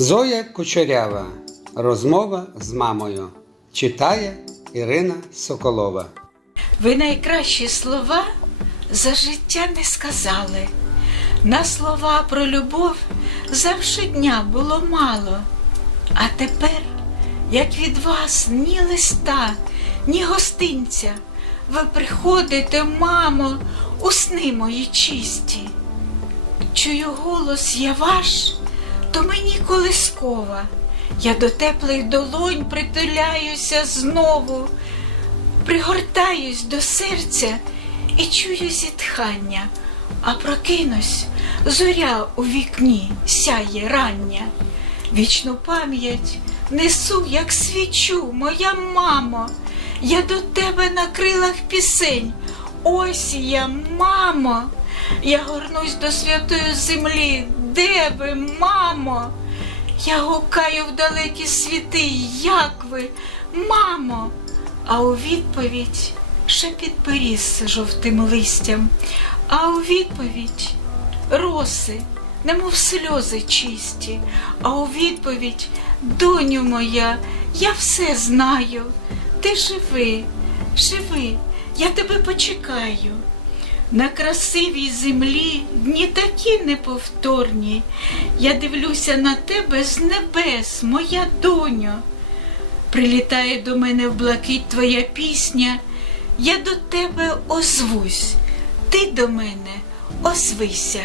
Зоя Кучерява. Розмова з мамою. Читає Ірина Соколова. Ви найкращі слова за життя не сказали. На слова про любов завжди дня було мало. А тепер, як від вас ні листа, ні гостинця, ви приходите, мамо, у сни мої чисті. Чую голос я ваш, то мені колискова. Я до теплих долонь притуляюся знову пригортаюсь до серця і чую зітхання, а прокинусь, зоря у вікні сяє рання. Вічну пам'ять несу, як свічу, моя мамо. Я до тебе на крилах пісень. Ось я, мамо. Я горнусь до святої землі. Де ви, мамо? Я гукаю в далекі світи, як ви, мамо? А у відповідь шепіт беріз жовтим листям, а у відповідь роси, немов сльози чисті, а у відповідь, доню моя, я все знаю. Ти живи, живи, я тебе почекаю. На красивій землі дні такі неповторні. Я дивлюся на тебе з небес, моя доню. Прилітає до мене в блакить твоя пісня, я до тебе озвусь, ти до мене озвися.